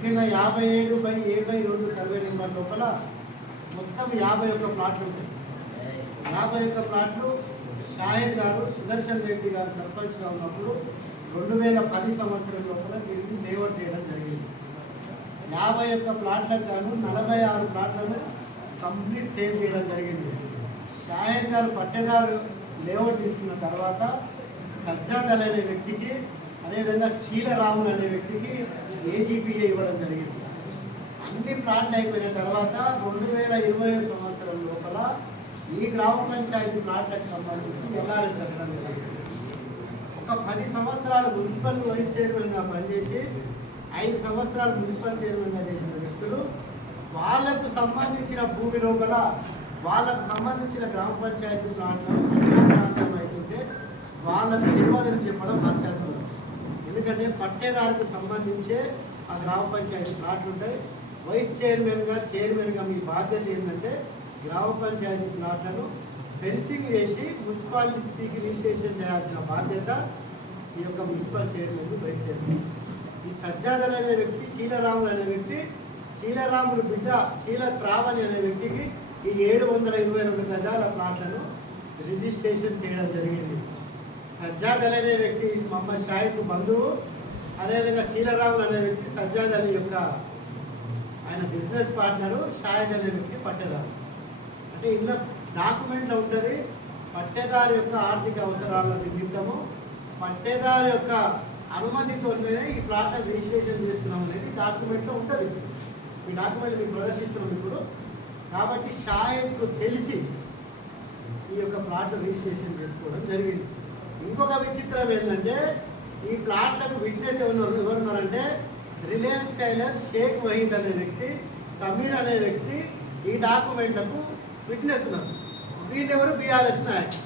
ముఖ్యంగా 57/72 survey number లోపల మొత్తం 51 ప్లాట్లు ఉంటాయి. 51 ప్లాట్లు షాహిద్ గారు సుదర్శన్ రెడ్డి గారు సర్పంచ్గా ఉన్నప్పుడు 2010 సంవత్సరం లోపల దీన్ని లేఅవుట్ చేయడం జరిగింది. 51 ప్లాట్లకు గాను 46 ప్లాట్లను కంప్లీట్ సేల్ చేయడం జరిగింది. షాహిద్ గారు పట్టేదారు లేఅవుట్ తీసుకున్న తర్వాత సజ్జాద్ అనే వ్యక్తికి, అదేవిధంగా చీలరాములు అనే వ్యక్తికి ఏజీపీఏ ఇవ్వడం జరిగింది. అన్ని ప్లాట్లు అయిపోయిన తర్వాత 2020 సంవత్సరం లోపల ఈ గ్రామ పంచాయతీ ప్లాట్లకు సంబంధించి ఎల్ఆర్ఎస్ కట్టడం జరిగింది. ఒక 10 సంవత్సరాలు మున్సిపల్ వైస్ చైర్మన్గా పనిచేసి 5 సంవత్సరాలు మున్సిపల్ చైర్మన్గా చేసిన వ్యక్తులు వాళ్లకు సంబంధించిన భూమి లోపల వాళ్ళకు సంబంధించిన గ్రామ పంచాయతీ ప్లాట్లను కఠినాంతరం అవుతుంటే వాళ్ళకు నిర్వాదన చెప్పడం హాస్యాస్పదం. ఎందుకంటే పట్టేదారుకు సంబంధించే ఆ గ్రామ పంచాయతీ ప్లాట్లు ఉంటాయి. వైస్ చైర్మన్గా మీ బాధ్యత ఏంటంటే గ్రామ పంచాయతీ ప్లాట్లను ఫెన్సింగ్ వేసి మున్సిపాలిటీకి రిజిస్ట్రేషన్ చేయాల్సిన బాధ్యత ఈ యొక్క మున్సిపల్ చైర్మన్, వైస్ చైర్మన్. ఈ సజ్జాదల్ అనే వ్యక్తి, చీలరాములు అనే వ్యక్తి, చీలరాములు బిడ్డ చీల శ్రావణి అనే వ్యక్తికి ఈ 722 గజాల ప్లాట్లను రిజిస్ట్రేషన్ చేయడం జరిగింది. సజ్జాదల్ అనే వ్యక్తి మహమ్మద్ షాయిక్ బంధువు, అదేవిధంగా చీలరాములు అనే వ్యక్తి సజ్జాద్ అలీ యొక్క ఆయన బిజినెస్ పార్ట్నరు, షాహిద్ అనే వ్యక్తి పట్టేదారు. అంటే ఇందులో డాక్యుమెంట్లో ఉంటుంది పట్టేదారు యొక్క ఆర్థిక అవసరాల నిమిత్తము పట్టేదారు యొక్క అనుమతితోనే ఈ ప్లాట్లను రిజిస్ట్రేషన్ చేస్తున్నాం అనేది డాక్యుమెంట్లో ఉంటుంది. ఈ డాక్యుమెంట్ మీకు ప్రదర్శిస్తున్నాం ఇప్పుడు. కాబట్టి షాహిద్కు తెలిసి ఈ యొక్క ప్లాట్ రిజిస్ట్రేషన్ చేసుకోవడం జరిగింది. ఇంకొక విచిత్రం ఏంటంటే ఈ ప్లాట్లకు విట్నెస్ ఎవరున్నారంటే రిలయన్స్ టైలర్ షేక్ వహీద్ అనే వ్యక్తి, సమీర్ అనే వ్యక్తి ఈ డాక్యుమెంట్లకు విట్నెస్ ఉన్నారు. వీళ్ళెవరు బీఆర్ఎస్ నాయకులు.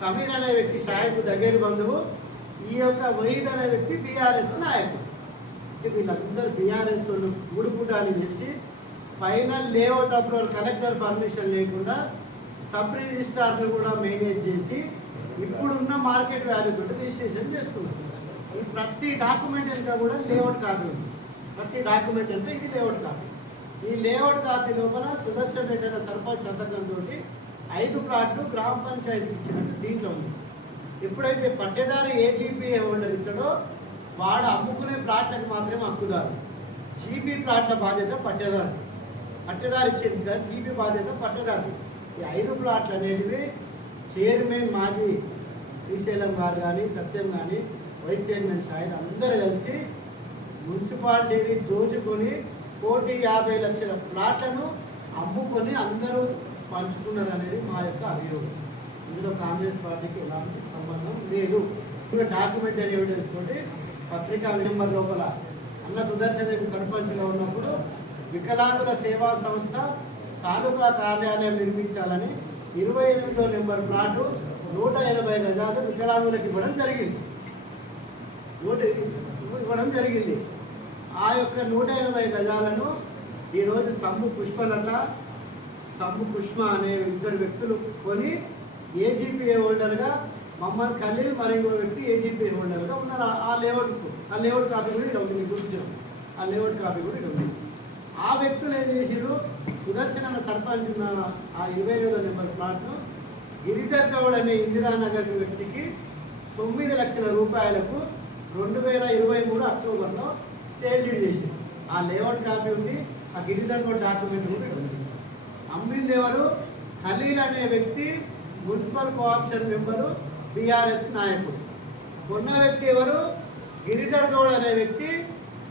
సమీర్ అనే వ్యక్తి షాహిద్కు దగ్గర బంధువు, ఈ యొక్క వహీద్ అనే వ్యక్తి బీఆర్ఎస్ నాయకుడు. అంటే వీళ్ళందరూ బీఆర్ఎస్ వాళ్ళు గుడిపుటాలు చేసి final layout approval collector permission లేకుండా సబ్ రిజిస్ట్రార్ను కూడా మేనేజ్ చేసి ఇప్పుడున్న మార్కెట్ వాల్యూ తోటి రిజిస్ట్రేషన్ చేసుకున్నారు. ఈ ప్రతి డాక్యుమెంట్ వెనుక కూడా లేఅవుట్ కాపీ ఉంది. ప్రతి డాక్యుమెంట్ అంటే ఇది లేఅవుట్ కాపీ. ఈ లేఅవుట్ కాపీ లోపల సుదర్శన్ రెడ్డి అనే సర్పంచ్ సంతకంతో 5 ప్లాట్లు గ్రామ పంచాయతీకి ఇచ్చినట్టు దీంట్లో ఉంది. ఎప్పుడైతే పట్టేదారు ఏజీపీఏ హోల్డర్ ఇస్తాడో వాడు అమ్ముకునే ప్లాట్లకు మాత్రమే హక్కుదారు. జీపీ ప్లాట్ల బాధ్యత పట్టేదారు. పట్టేదారు ఇచ్చేది కానీ జీపీ బాధ్యత పట్టేదారు. ఈ 5 ప్లాట్లు అనేటివి చైర్మన్ మాజీ శ్రీశైలం గారు కానీ, సత్యం కానీ, వైస్ చైర్మన్ షాహిద్ అందరూ కలిసి మున్సిపాలిటీని దోచుకొని 1,50,00,000 ప్లాట్లను అమ్ముకొని అందరూ పంచుకున్నారు అనేది మా యొక్క అభియోగం. ఇందులో కాంగ్రెస్ పార్టీకి ఎలాంటి సంబంధం లేదు. డాక్యుమెంటరీ ఎవిడెన్స్ తోటి పత్రికా నెంబర్ లోపల అన్న సుదర్శన్ రెడ్డి సర్పంచ్గా ఉన్నప్పుడు వికలాంగుల సేవా సంస్థ తాలూకా కార్యాలయం నిర్మించాలని 28వ నెంబర్ ప్లాటు 180 గజాలు వికలాంగులకు ఇవ్వడం జరిగింది. ఆ యొక్క 180 గజాలను ఈరోజు సంబు పుష్పలత, సంబు పుష్ప అనే 2 వ్యక్తులు కొని ఏజీపీఏ హోల్డర్గా మహమ్మద్ ఖలీల్ మరి ఇంకో వ్యక్తి ఏజీపీఏ హోల్డర్గా ఉన్నారు. ఆ లేఅవుట్ కాపీ కూడా ఇక్కడ ఉంది. మీకు గుర్తు ఆ లేఅవుట్ కాపీ కూడా ఇక్కడ ఉంది. ఆ వ్యక్తులు ఏం చేసిరు, సుదర్శన్ అన్న సర్పంచ్ ఉన్న ఆ 28వ నెంబర్ ప్లాట్ను గిరిధర్ గౌడ్ అనే ఇందిరానగర్ వ్యక్తికి 9 లక్షల రూపాయలకు 2023 అక్టోబర్లో సేల్ డీడ్ చేసింది. ఆ లేఅవుట్ కాపీ ఉంది. ఆ గిరిధర్ గౌడ్ డాక్యుమెంట్ కూడా ఉంది. అమ్మింది ఎవరు? ఖలీల్ అనే వ్యక్తి మున్సిపల్ కోఆప్షన్ మెంబరు, బీఆర్ఎస్ నాయకుడు. కొన్న వ్యక్తి ఎవరు? గిరిధర్ గౌడ్ అనే వ్యక్తి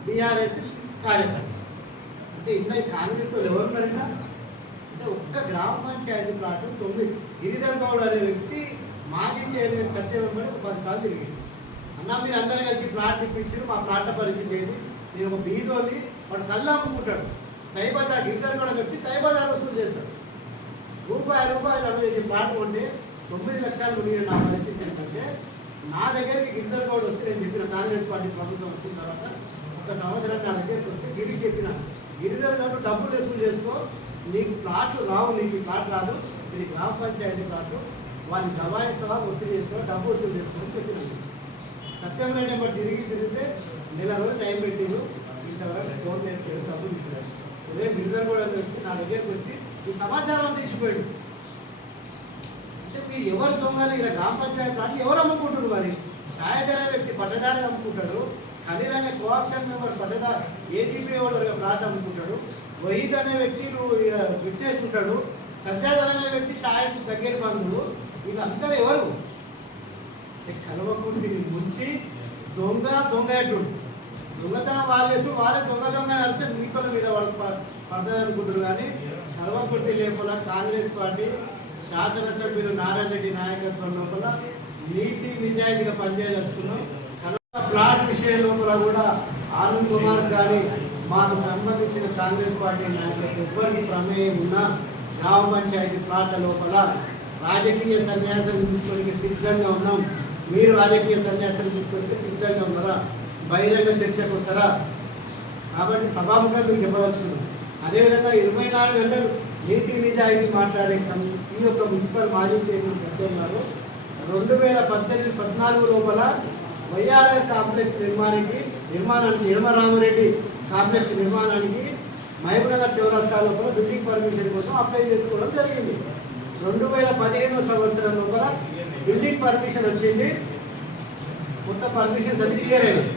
బీఆర్ఎస్ కార్యకర్త. అంటే ఇంట్లో కాంగ్రెస్ వాళ్ళు ఎవరున్నారైనా అంటే ఒక్క గ్రామ పంచాయతీ ప్లాట్ 9. గిరిధర్ గౌడ్ అనే వ్యక్తి మాజీ చైర్మన్ సత్యం వెంబడి 10 సార్లు తిరిగింది. అన్న మీరు అందరూ కలిసి ప్లాట్లు ఇప్పించారు, మా ప్లాట్ల పరిస్థితి ఏంటి? నేను ఒక బీదోని వాడు కళ్ళు అమ్ముకుంటాడు. తైబజార్ గిరిధర్ గౌడ్ వ్యక్తి తైబజార్ వసూలు చేస్తాడు. రూపాయలు అవి చేసి ప్లాట్ కొంటే 9 లక్షలు కొనిన నా పరిస్థితి ఏంటంటే నా దగ్గరికి గిరిధర్ గౌడ్ వస్తే నేను చెప్పిన కాంగ్రెస్ పార్టీ ప్రభుత్వం వచ్చిన తర్వాత 1 సంవత్సరం నా దగ్గరికి వస్తే గిరికి చెప్పిన గిరిధర్ గౌడ్ డబ్బులు వసూలు చేసుకో, నీకు ప్లాట్లు రావు, నీకు ఈ ప్లాట్ రాదు, ఇది గ్రామ పంచాయతీ ప్లాట్లు, వారిని దబాయిస్తా, ఒత్తిడి చేసుకో, డబ్బు వసూలు చేసుకోని చెప్పినాను. సత్యం రెడ్డి తిరిగితే 1 నెల రోజులు టైం పెట్టిండు, ఇంతవరకు చూడలేదు. కట్టాడు, డబ్బులు ఇస్తున్నాడు. అదే బిల్డర్ కూడా వ్యక్తి నా దగ్గరకు వచ్చి ఈ సమాచారం తీసిపోయాడు. అంటే మీరు ఎవరు దొంగలు? ఇలా గ్రామ పంచాయతీ ప్లాట్లు ఎవరు అమ్ముకుంటారు? మరి షాయద్ అనే వ్యక్తి పట్టదారిని అమ్ముకుంటాడు, ఖలీల్ అనే కోఆప్షన్ మెంబర్ పట్టదారు ఏజీపీ ఓడర్గా ప్లాట్ అమ్ముకుంటాడు, వహీద్ అనే వ్యక్తి నువ్వు విట్నెస్ ఉంటాడు, సజ్జాద్ అనే వ్యక్తి షాయద్ దగ్గర బంధువు. వీళ్ళందరూ ఎవరు? కలవకుర్తిని ముంచి దొంగ ఎట్టు దొంగతనం వాళ్ళు చేస్తూ వాళ్ళే దొంగ నడిస్తే మీకుల మీద పడుతుంది అనుకుంటారు. కానీ కలవకుర్తి లోపల కాంగ్రెస్ పార్టీ శాసనసభ్యులు నారాయణ రెడ్డి నాయకత్వం లోపల నీతి నిజాయితీగా పనిచేయదలుచుకున్నాం. ప్లాట్ విషయం లోపల కూడా ఆనంద్ కుమార్ కానీ మాకు సంబంధించిన కాంగ్రెస్ పార్టీ నాయకులకు ఎవ్వరికి ప్రమేయం ఉన్నా గ్రామ పంచాయతీ ప్లాట్ల లోపల రాజకీయ సన్యాసం తీసుకోవడానికి సిద్ధంగా ఉన్నాం. మీరు రాజకీయ సన్యాసం తీసుకోవడానికి సిద్ధంగా ఉన్నారా? బహిరంగ చర్చకు వస్తారా? కాబట్టి సభాముఖంగా మీకు చెప్పదలుచుకున్నాం. అదేవిధంగా 24 గంటలు నీతి నిజాయితీ మాట్లాడే ఈ యొక్క మున్సిపల్ మాజీ చైర్మన్ సత్యం గారు 2014 లోపల వైఆర్ఆర్ కాంప్లెక్స్ నిర్మాణానికి యనమరామరెడ్డి కాంప్లెక్స్ నిర్మాణానికి మహబూబ్నగర్ చౌరస్తా లోపల బిల్డింగ్ పర్మిషన్ కోసం అప్లై చేసుకోవడం జరిగింది. 2015 సంవత్సరం లోపల బిల్డింగ్ పర్మిషన్ వచ్చింది, మొత్తం పర్మిషన్స్ అన్ని క్లియర్ అయినాయి.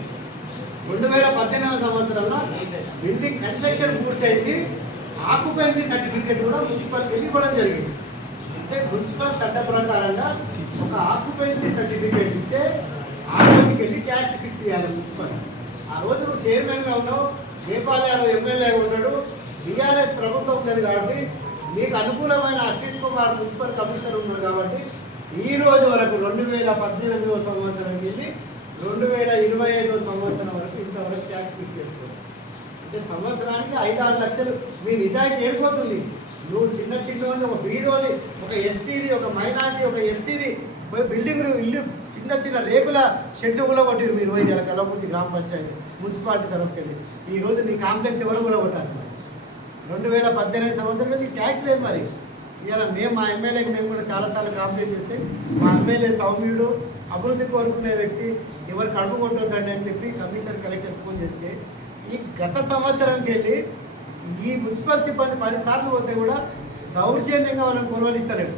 2018 సంవత్సరంలో బిల్డింగ్ కన్స్ట్రక్షన్ పూర్తయింది, ఆక్యుపెన్సీ సర్టిఫికేట్ కూడా మున్సిపల్కి వెళ్ళి ఇవ్వడం జరిగింది. అంటే మున్సిపల్ చట్ట ప్రకారంగా ఒక ఆక్యుపెన్సీ సర్టిఫికేట్ ఇస్తే ఆ రోజుకి వెళ్ళి ట్యాక్స్ ఫిక్స్ చేయాలి మున్సిపల్. ఆ రోజు నువ్వు చైర్మన్గా ఉన్నావు, జయపాల్ యాదవ్ ఎమ్మెల్యేగా ఉన్నాడు, బీఆర్ఎస్ ప్రభుత్వం ఉన్నది కాబట్టి మీకు అనుకూలమైన అశ్విన్ కుమార్ మున్సిపల్ కమిషనర్ ఉన్నాడు కాబట్టి ఈ రోజు వరకు 2018 సంవత్సరంకి వెళ్ళి 2025 సంవత్సరం వరకు ఇంతవరకు ట్యాక్స్ ఫిక్స్ చేసుకోవాలి. అంటే సంవత్సరానికి 5-6 లక్షలు మీ నిజాయితీ ఏడిపోతుంది. నువ్వు చిన్న ఒక బీదోని, ఒక ఎస్టీది, ఒక మైనార్టీ, ఒక ఎస్సీది పోయి బిల్డింగ్ ఇల్లు చిన్న రేకుల షెడ్లు కూలగొట్టారు మీరు పోయి కలవకుర్తి గ్రామ పంచాయతీ మున్సిపాలిటీ తరఫుకి వెళ్ళి. ఈరోజు నీ కాంప్లెక్స్ ఎవరు కూలగొట్టారు? 2018 సంవత్సరంలో నీకు ట్యాక్స్ లేదు. మరి ఇవాళ మా ఎమ్మెల్యేకి మేము కూడా చాలాసార్లు కంప్లైంట్ చేస్తే మా ఎమ్మెల్యే సౌమ్యుడు అభివృద్ధి కోరుకునే వ్యక్తి ఎవరికి అడుగు కొట్టొద్దండి అని చెప్పి కమిషనర్ కలెక్టర్ ఫోన్ చేస్తే ఈ గత సంవత్సరంకి వెళ్ళి ఈ మున్సిపల్ సిబ్బంది 10 సార్లు పోతే కూడా దౌర్జన్యంగా వాళ్ళని కొలవనిస్తలేదు.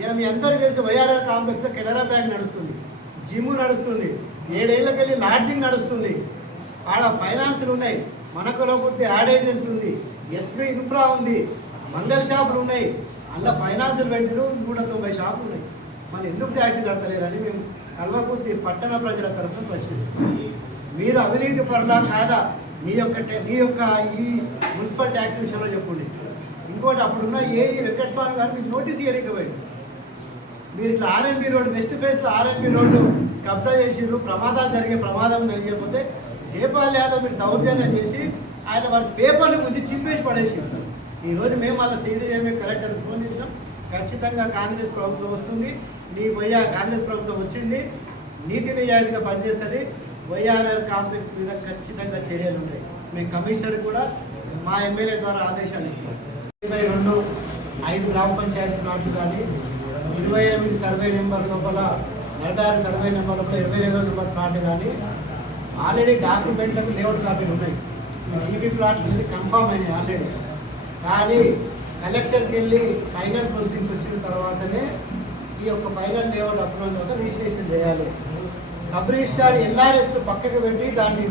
ఇలా మీ అందరికీ తెలిసి వైఆర్ఆర్ కాంప్లెక్స్లో కెనరా బ్యాంక్ నడుస్తుంది, జిమ్ నడుస్తుంది, 7 ఏళ్ళకి వెళ్ళి లాడ్జింగ్ నడుస్తుంది, ఆడ ఫైనాన్సులు ఉన్నాయి, మనకులో పుట్టి యాడ్ ఏజెన్సీ ఉంది, ఎస్వి ఇన్ఫ్రా ఉంది, మంగళ షాపులు ఉన్నాయి, అందులో ఫైనాన్సులు పెట్టిరు 190 షాపులు ఉన్నాయి. మరి ఎందుకు ట్యాక్సీ కడతలేరని మేము కల్వకుర్తి పట్టణ ప్రజల తరఫున ప్రశ్నిస్తున్నాం. మీరు అవినీతి పరులా కాదా? నీ యొక్క ఈ మున్సిపల్ ట్యాక్స్ విషయంలో చెప్పండి. ఇంకోటి అప్పుడున్న వెంకటస్వామి గారు మీకు నోటీస్ ఇవ్వకపోయింది. మీరు ఇట్లా RNB road west face RNB road కబ్జా చేసిర్రు, ప్రమాదాలు జరిగే ప్రమాదం తెలియకపోతే జయపాల్ యాదవ్ మీరు దౌర్జన్యం చేసి ఆయన వాళ్ళ పేపర్లు గురించి చింపేసి పడేసింది. ఈరోజు మేము వాళ్ళ సీడీఎంఏ కలెక్టర్కి ఫోన్ చేసినాం, ఖచ్చితంగా కాంగ్రెస్ ప్రభుత్వం వస్తుంది, కాంగ్రెస్ ప్రభుత్వం వచ్చింది, నీతి నిజాయితీగా పనిచేస్తుంది, వైఆర్ఆర్ కాంప్లెక్స్ మీద ఖచ్చితంగా చర్యలు ఉంటాయి. మేము కమిషనర్ కూడా మా ఎమ్మెల్యే ద్వారా ఆదేశాలు ఇస్తున్నాం. 5 గ్రామ పంచాయతీ ప్లాట్లు కానీ 28 సర్వే నెంబర్ లోపల 46 సర్వే నెంబర్ లోపల 28వ నెంబర్ ప్లాట్లు కానీ ఆల్రెడీ డాక్యుమెంట్లకు లేఅవుట్ కాపీలు ఉన్నాయి. జీబీ ప్లాట్లు అనేది కన్ఫామ్ అయినాయి ఆల్రెడీ. కానీ కలెక్టర్కి వెళ్ళి ఫైనల్ ప్రొసీడింగ్స్ వచ్చిన తర్వాతనే ఈ యొక్క ఫైనల్ లేఅవుట్ అప్రూవల్ తర్వాత రిజిస్ట్రేషన్ చేయాలి. సబ్ రిజిస్ట్రార్ ఎల్ఆర్ఎస్ పక్కకు పెట్టి దాన్ని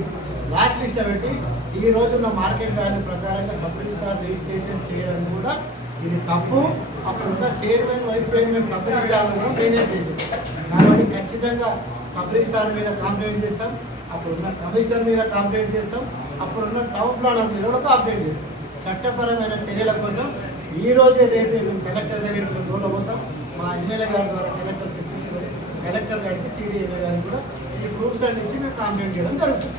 బ్లాక్ లిస్ట్ పెట్టి ఈ రోజున్న మార్కెట్ వాల్యూ ప్రకారంగా సబ్ రిజిస్ట్రార్ రిజిస్ట్రేషన్ చేయడం కూడా ఇది తప్పు. అప్పుడున్న chairman, vice chairman sub registrar maintain చేసింది. కాబట్టి ఖచ్చితంగా సబ్ రిజిస్ట్రార్ మీద కంప్లైంట్ చేస్తాం, అప్పుడున్న కమిషనర్ మీద కంప్లైంట్ చేస్తాం, అప్పుడున్న టౌన్ ప్లానర్ మీద కూడా కంప్లైంట్ చేస్తాం. చట్టపరమైన చర్యల కోసం ఈ రోజే రేపు మేము కలెక్టర్ దగ్గర రోడ్లో పోతాం. మా ఎమ్మెల్యే గారి ద్వారా కలెక్టర్ చెప్పించి కలెక్టర్ గారికి సిడిఎంఏ గారికి కూడా ఈ ప్రూఫ్స్ అన్నించి మేము కంప్లైంట్ చేయడం జరుగుతుంది.